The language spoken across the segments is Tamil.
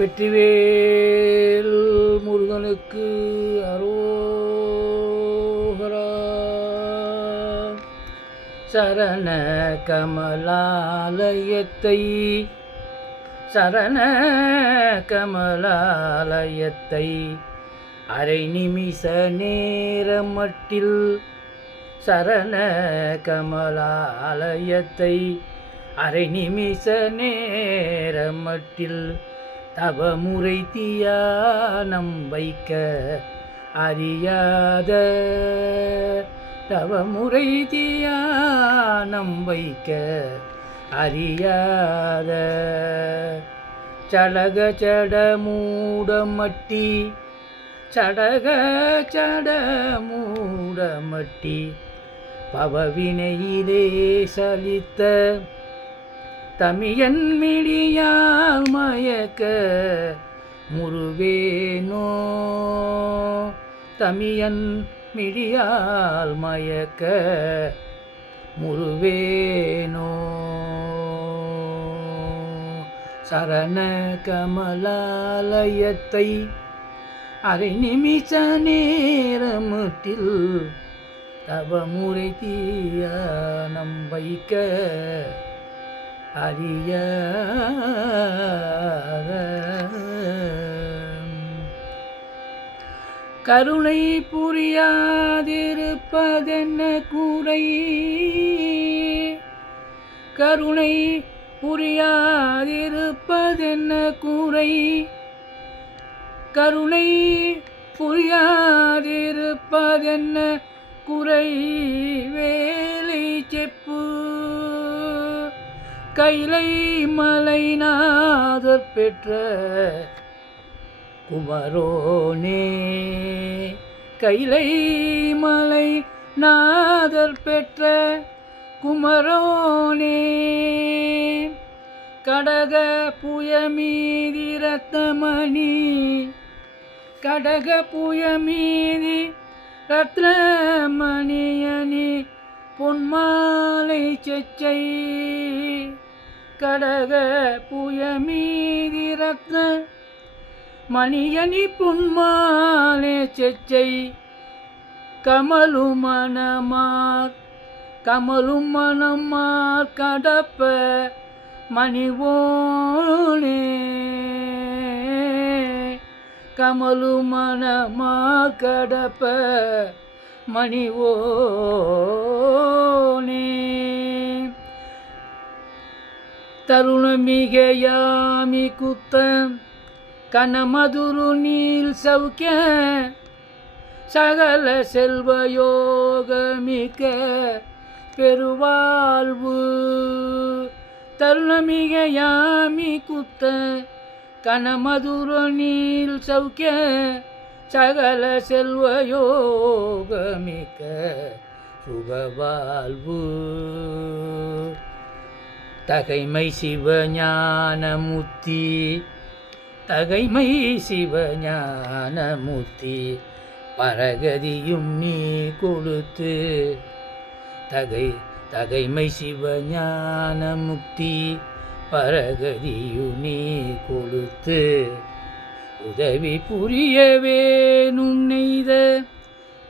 வெற்றிவேல் முருகனுக்கு அரோகரா. சரண கமலாலயத்தை அரை நிமிஷ நேரமட்டில் சரண கமலாலயத்தை அரை நிமிஷ நேரமட்டில் தவமுறை தியானம் வைக்க அறியாத தவமுறை தியானம் வைக்க அறியாத சடக சட மூடமட்டி சடக சட மூடமட்டி பவவினையிலே சலித்த தமியன் மிடியால் மயக்க முருவேனோ தமியன் மிடியால் மயக்க முருவேனோ. சரண கமலாலயத்தை அரை நிமிஷ நேரமட்டில் தவமுறை தியானம் வைக்க அறியாத கருணை புரியாதிருப்பதென்ன கூரை கருணை புரியாதிருப்பதென்ன கூரை கருணை புரியாதிருப்பதென்ன குறை வேலை செப்பு கைலை மலைநாதர் பெற்ற குமரோனே கைலை மலை நாதர் பெற்ற குமரோனே. கடக புயமீதி ரத்னமணி கடக புயமீதி ரத்னமணியணி பொன்மாலை செச்சை கடக புயமீதி ரத்ன மணியணி பொன்மாலை செச்சை கமலும் மனமார் கடப்ப மணிவோனே கமலும் மனமார் கடப்ப மணிவோனே. தருணமிகையாமி குத்த கனமதுரு நீல் சௌக்கிய சகல செல்வயோகமிக்க பெருவாழ்வு. தருணமிகையாமி குத்த கனமதுரு நீல் சௌக்கிய சகல செல்வயோகமிக்க சுகவாழ்வு. தகைமை சிவஞானமுத்தி தகைமை சிவஞானமுத்தி பரகதியும் நீ கொடுத்து தகைமை சிவஞானமுக்தி பரகதியும் நீ கொடுத்து உதவி புரியவே நுண்ணெய்த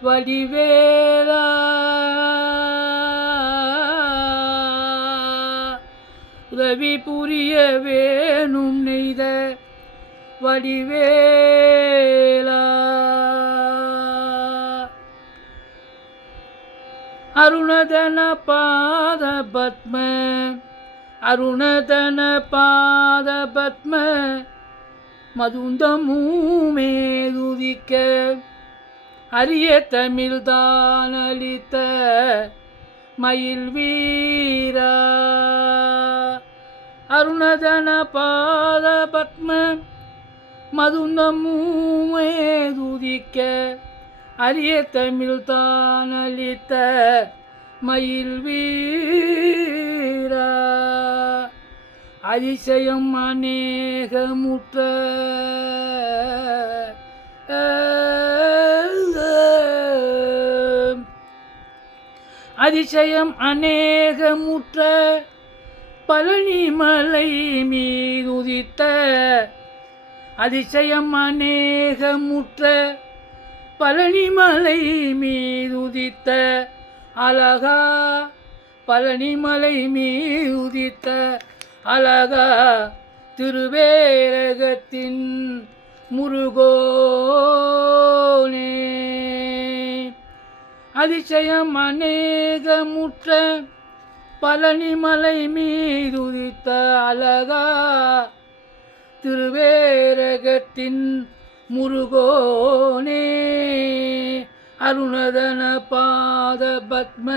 வடிவேலா உதவி புரியவே நுண்ணெய்த வடிவேலா. அருணதன பாத பத்ம அருணதன பாத பத்ம மதுந்தமூமேதுதிக்க அரிய தமிழ்தான் அளித்த மயில் வீரா. அருணதன பாத பத்ம மதுந்தமூமேதுதிக்க அரிய தமிழ்தான் அளித்த மயில் வீரா. அதிசயம் அநேகமுற்ற அதிசயம் அநேகமுற்ற பழனி மலை மீதுதித்த அதிசயம் அநேகமுற்ற பழனிமலை மீதுதித்த அழகா, பழனிமலை மீதுதித்த அழகா, திருவேரகத்தின் முருகோனே. அதிசயம் அநேகமுற்ற பழனிமலை மீதுதித்த அழகா, திருவேரகத்தின் முருகோனே. அருணதன பாத பத்ம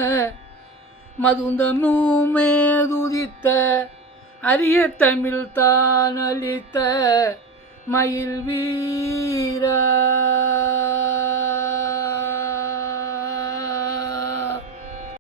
மதுந்தமுமேதுதித்த அரிய தமிழ் தான் அளித்த மயில் வீரா.